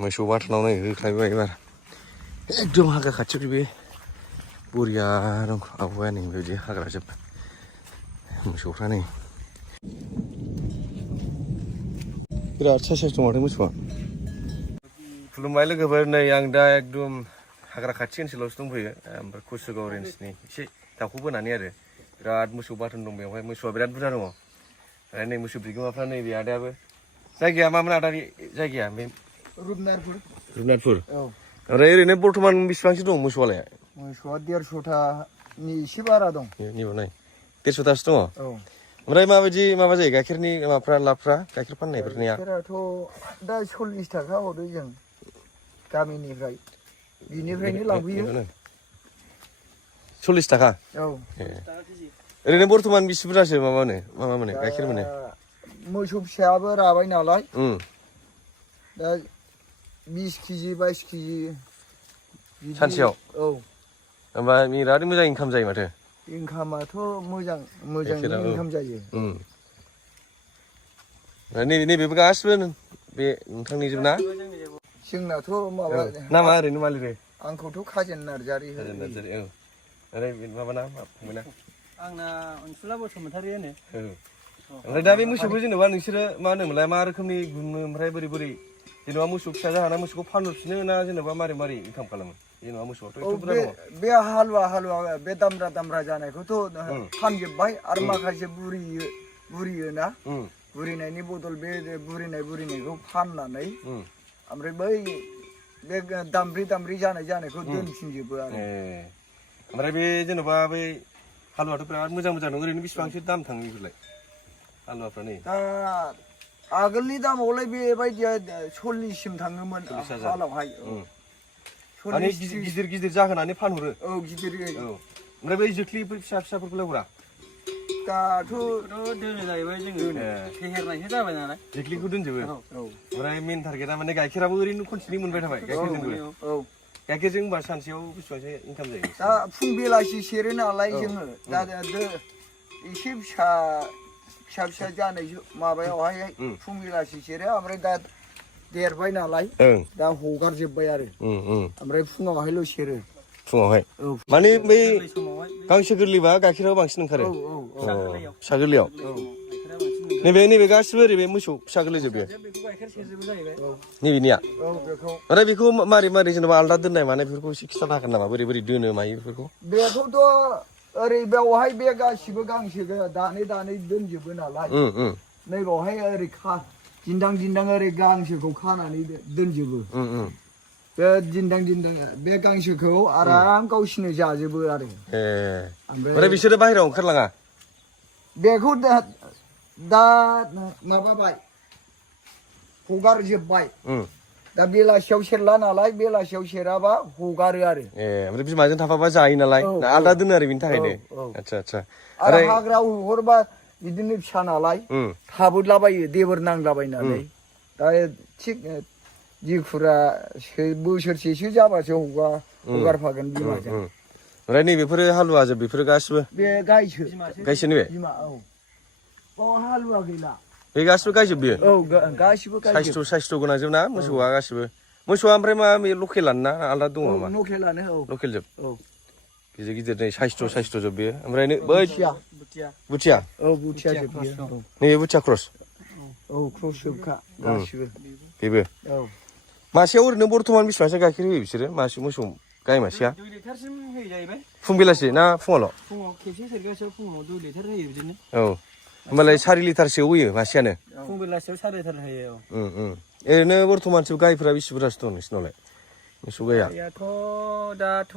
मोसौ बाथोनाव नै होख्लायबाय एबार एकदम हाग्रा खाथियाव बे बुरिया दं आबौया नै बेबायदि हाग्रा जोब मोसौफ्रा नै बिराद साइस दं माथो मोसौआ खुलुमबाय लोगोफोर नै आं दा एकदम हाग्रा खाथि ओनसोलावसो दंफैयो ओमफ्राय कुसुगाव रेन्जनि एसे दाउखौ बोनानै आरो बिराद मोसौ बाथोन दं बेवहाय मोसौआ बिराद बुरजा दङ ओमफ्राय नै मोसौ बिगोमाफ्रा नैबे आदायाबो जायगाया मामोन आदा जायगाया बे रुपनाथपुर औ ओमफ्राय ओरैनो बर्थमान बेसेबांसो दं मोसौआलाय मोसौआ 150थानि एसे बारा दं निबो नै 150थासो दङ औ ओमफ्राय माबायदि माबा जायो गाइखेरनि माबाफ्रा लाबफ्रा गाइखेर फाननायफोरनिया गाइखेराथ' दा 40 थाखा हरो जों गामिनिफ्राय बिनिफ्रायनो लांफैयो 40 थाखा औ ओरैनो बर्थमान बेसे बुरजासो माबा मोनो गाइखेर मोनो मोसौ फिसायाबो राबाय नालाय दा 20 केजि 22 केजि सानसेयाव औ होमबा बिराद मोजां इनकाम जायो माथो इनकामाथ' मोजां इनकाम जायो नैबेबो गासिबो बे नोंथांनि जोब ना जोंनाथ' माबा नामा ओरैनो मा लिरो आंखौथ' खाजेन नार्जारि औ ओरै माबाना फंबायना आंना अनसुला बसुमतारी होनो ओमफ्राय दा बे मोसौखौ जेनेबा नोंसोरो मा होनोमोनलाय मा रोखोमनि गुमो ओमफ्राय बोरै जेनेबा मोसौ फिसा जाहोना मोसौखौ फानहरफिनो ना जेनेबा मारै इनकाम खालामो जेनेबा मोसौआथ' एथ' बुरजा दङ बे हालुवा बे दामब्रा जानायखौथ' फानजोबबाय आरो माखासे बुरियोना बुरिनायनि बदल बे बुरिनायखौ फाननानै ओमफ्राय बै बे दामब्रि जानायखौ दोनफिनजोबो आरो ओमफ्राय बे जेनेबा बै हालुवाथ' बिराद मोजां दं ओरैनो बेसेबांसो दाम थाङो बेफोरलाय हालुवाफ्रा नै दा आगोलनि दामावलाय बेबायदिया 40सिम थाङोमोन हालावहाय माने गिदिर जाहोनानै फानहरो औ गिदिर औ ओमफ्राय बै जोख्लिफोर फिसाफोरखौलाय हरा दाथ' दोनो जाहैबाय जोङो फेहेरनायसो जाबाय नालाय जोख्लिखौ दोनजोबो ओमफ्राय मेन टारगेटआ माने गाइखेराबो ओरैनो कन्टिनिउ मोनबाय थाबाय गाइखेरजों होनबा सानसेयाव बेसेबांसो इनकाम जायो दा फुं बेलासि सेरो नालाय जोङो दा एसे फिसा जानाय माबायावहाय फुं बेलासि सेरो ओमफ्राय दा देरबाय नालाय दा हगारजोब्बाय आरो ओमफ्राय फुङावहायल' सेरो फुङावहाय माने बै गांसो गोरलैबा गाइखेराव बांसिन ओंखारो फिसा गोरलैयाव नैबे गासिबो ओरै बे मोसौ फिसा गोरलै जोब बेयो नैबेनिया ओमफ्राय बेखौ मारै जेनेबा आलदा दोननाय मानाय बेफोरखौ एसे खिथानो हागोन नामा बोरै दोनो मायो बेफोरखौ बेखौथ' ओरै बेवहाय बे गासिबो गांसो दानै दोनजोबो नालाय नैबावहाय ओरै दिन्दां ओरै गांसोखौ खानानै दोनजोबो बे दिन्दां बे गांसोखौ आराम गावसिनो जाजोबो आरो ओमफ्राय बिसोरो बाहेरायाव ओंखारलाङा बेखौ दा माबाबाय हगारजोब्बाय दा बेलासियाव सेरला नालाय बेलासियाव सेराबा हगारो आरो ओमफ्राय बिमाजों थाफाबा जायो नालाय आलदा दोनो आरो बिनि थाखायनो आदसा आरो हाग्रायाव हगारबा बिदिनो फिसा नालाय थाबोदलाबायो देबोर नांलाबायनानै दा थिग जिखुरा बोसोरसेसो जाबासो हगारफागोन बिमाजों ओमफ्राय नैबेफोरो हालुवा जोब बेफोरो गासिबो बे गायसो नैबे बिमा हालुवा गैला बे गासिबो गायजोब बियो गासिबो साइस्थ' गोनां जोब ना मोसौआ गासिबो मोसौआ ओमफ्राय मा लकेलानो ना आलदा दङ नामा लकेलानो लकेल जोब गिदिर नै साइस्थ' जोब बेयो ओमफ्राय बै बुथिया नैबे बुथिया क्रस क्रस जोबखा गासिबो बेबो मासेयाव ओरैनो बर्थमान बेसेबांसो गाइखेर होयो बिसोरो मासे मोसौ गाय मासेया 2 लिटारसिम होयो जाहैबाय फुं बेलासि ना फुङाव खेबसे सेरगासेयाव फुङाव 2 लिटार होयो बिदिनो होमबालाय 4 लिटारसोआव होयो मासेयानो फुं बेलासियाव 4 लिटार होयो ओरैनो बर्थमानसो गायफोरा बेसे बुरजासो दं नोंसिनावलाय मोसौ गायाथ' दाथ'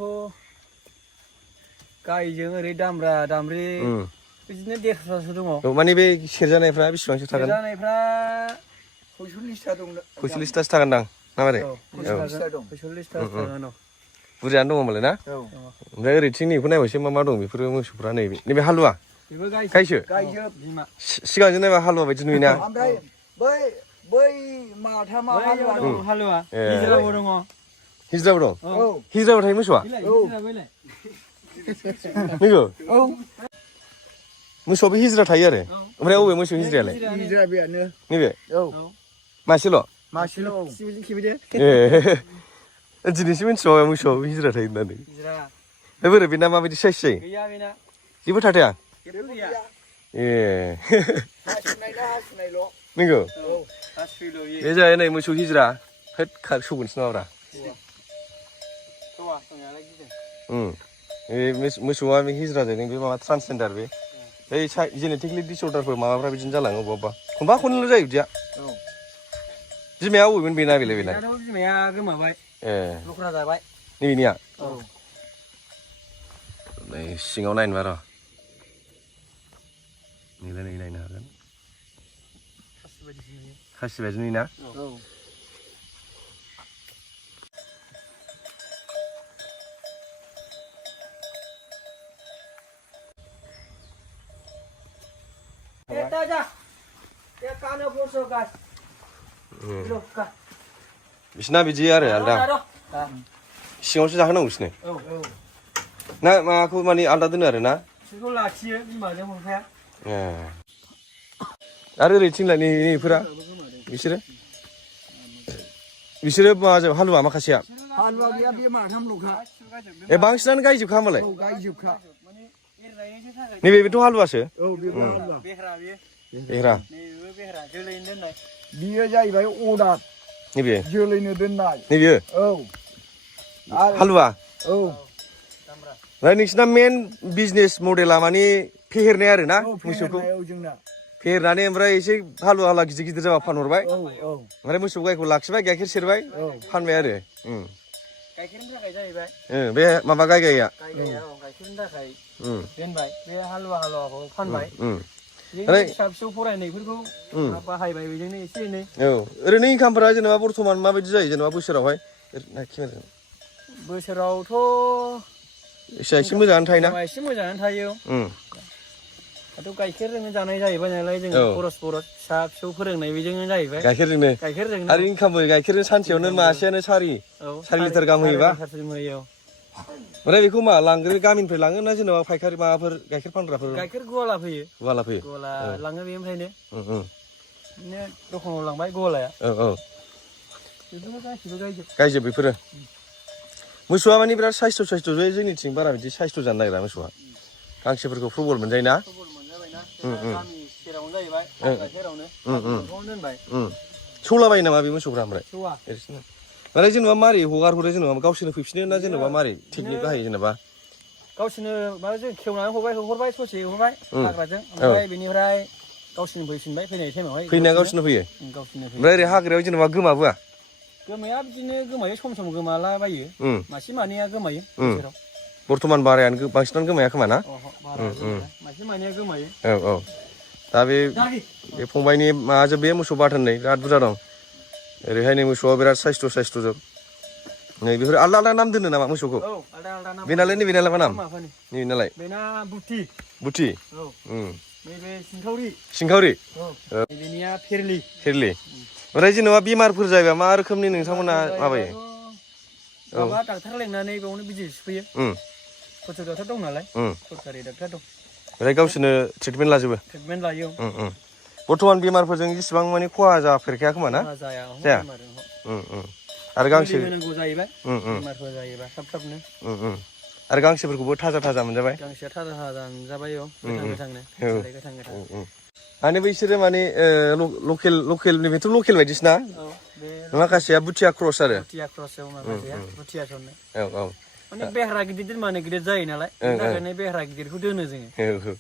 गायजों ओरै दामब्रि बिदिनो 150थासो दङ माने बे सेरजानायफ्रा बेसेबांसो थागोन सेरजानायफ्रा 46था दं 46थासो थागोन दां ना मारै 46था दं 46थासो थागोन बुरजायानो दङ होमबालाय ना ओमफ्राय ओरैथिं नैखौ नायबायसो मा दं बेफोरो मोसौफ्रा नैबे हालुवा बेबो गायसो बिमा सिगांजों नायबा हालुवा बायदि नुयोना ओमफ्राय बै माथामा हालुवा हिजराबो दङ हिजराबो दं हिजराबो थायो मोसौआ नंगौ मोसौआ बे हिजरा थायो आरो ओमफ्राय अबे मोसौ हिजरायालाय हिजरा बेयानो नैबे मासेल' मासेल' औ खिबिजों खिबिदो ए दिनैसो मिन्थिबाय मोसौआव हिजिरा थायो होननानै हिजरा ओमफ्राय बोरै बेना माबायदि साइस जायो गैया बेना जेबो थाथाया जेबो गैया ए हासुनायल' नंगौ औ हासुयल' इयो बे जायो नै मोसौ हिजिरा होद खार सौगोनसो नामाब्रा सौआ सौनायालाय गिदों बे मोसौआ बे हिजिरा जादों बे माबा ट्रान्सजेन्डार बे बै जेनेटिकलि डिसअर्डारफोर माबाफ्रा बिदिनो जालाङो अबा खनबा खननैल' जायो बिदिया औ बिमाया अबेमोन बेना बेलाय बेलाय बेनाथ' बिमाया गोमाबाय ए लख्रा जाबाय नैबेनिया औ नै सिङाव नायनोबा र' नैलाय नै नायनो हागोन खासि बायदि नुयोना औ बिसिना बिदि आरो आलदा सिङावसो जाहोनांगौ बिसोरनो औ ना माबाखौ माने आलदा दोनो आरो ना बिसोरखौ लाखियो बिमाजों हमफाया ए आरो ओरैथिंलाय नैफोरा बिसोरो माबा हालुवा माखासेया हालुवा गैया बे माथामल'खा ए बांसिनानो गायजोबखा होमबालाय औ गायजोबखा नैबे बेथ' हालुवासो औ बेबो हालुवा बेहरा बेयो बेहरा नैबेबो बेहरा जोलैनो दोननाय बियो जाहैबाय अदार नैबे जोलैनो दोननाय नैबे औ आरो हालुवा औ ओमफ्राय नोंसिना मेन बिजनेस मडेला माने फेहेरनाय आरो ना मोसौखौ फेहेरनाय औ जोंना फेहेरनानै ओमफ्राय एसे हालुवा हालुवा गिदिर गिदिर जाबा फानहरबाय औ औ ओमफ्राय मोसौ गायखौ लाखिबाय गाइखेर सेरबाय फानबाय आरो गाइखेरनि थाखाय जाहैबाय बे माबा गायगाया गायगाया औ गाइखेरनि थाखाय दोनबाय बे हालुवाखौ फानबाय ओरै फिसा फिसौ फरायनायफोरखौ बाहायबाय बेजोंनो एसे एनै औ ओरैनो इनकामफोरा जेनेबा बर्थमान माबायदि जायो जेनेबा बोसोरावहाय बोसोरावथ' एसे मोजाङानो थायोना एसे मोजाङानो थायो दाथ' गाइखेरजोंनो जानाय जाहैबाय नालाय जोङो खरस फिसा फिसौ फोरोंनाय बेजोंनो जाहैबाय गाइखेरजोंनो आरो इनकामबो गाइखेरजों सानसेयावनो मासेयानो 4 लिटार गाहाम होयोबा ओमफ्राय बेखौ मा लांग्रो गामिनिफ्राय लाङो ना जेनेबा फायखारि माबाफोर गाइखेर फानग्राफोर गाइखेर गला फैयो गला लाङो बेनिफ्रायनो बिदिनो दखानाव लांबाय गलाया बेफोरखौ गासिबो गायजोब बेफोरो मोसौआ माने बिराद साइस्थ' जोंनिथिं बारा बिदि साइस्थ' जानो नागिरा मोसौआ गांसोफोरखौ प्रबल मोनजायोना गामि सेरावनो जाहैबाय सेरावनो दोनबाय सौलाबायो नामा बे मोसौफ्रा ओमफ्राय सौआ ओमफ्राय जेनेबा मारै हगार हरो जेनेबा गावसोरनो फैफिनो ना जेनेबा मारै टेकनिक बाहायो जेनेबा गावसोरनो माबा जों खेवनानै हगारबाय ससे हगारबाय हाग्राजों ओमफ्राय बेनिफ्राय गावसोरनो फैफिनबाय फैनाय टाइमावहाय फैनाया गावसोरनो फैयो ओमफ्राय ओरै हाग्रायाव जेनेबा गोमाबोआ गोमाया बिदिनो गोमायो सम गोमालाबायो मासे मानैया गोमायो बोसोराव बर्थमान बारायानो बांसिनानो गोमाया खोमा ना मासे मानैया गोमायो औ दा बे फंबायनि माबाजों बे मोसौ बाथोननै बिराद बुरजा दं ओरैहाय नै मोसौआ बिराद साइस्थ' जोब नै बेफोर आलदा आलदा नाम दोनो नामा मोसौखौ बेनालाय नैबेनालाय मा नाम नैबेनालाय बेना बुथि नैबे सिंखावरि बेनिया फेरलि ओमफ्राय जेनेबा बेमारफोर जायोबा मा रोखोमनि नोंथांमोना माबायो माबा डाक्टार लेंनानै बेयावनो बिजि सुफैयो खस्थ' डाक्टार दं नालाय सरकारि डाक्टार दं ओमफ्राय गावसोरनो ट्रिटमेन्ट लाजोबो ट्रिटमेन्ट लायो बर्थमान बेमारफोरजों जेसेबां माने खहा जाफेरखाया खोमा ना जाया आरो गांसो होनांगौ जाहैबाय बेमारफोर जायोबा थाबनो आरो गांसोफोरखौबो थाजा मोनजाबाय गांसोआ थाजा मोनजाबाय गोथांनो माने बैसोरो माने लकेल नैबेथ' लकेल बायदिसोना माखासेया बुथिया क्रस आरो माने बेहरा गिदिर माने गिदिर जायो नालाय बेनि थाखायनो बेहरा गिदिरखौ दोनो जोङो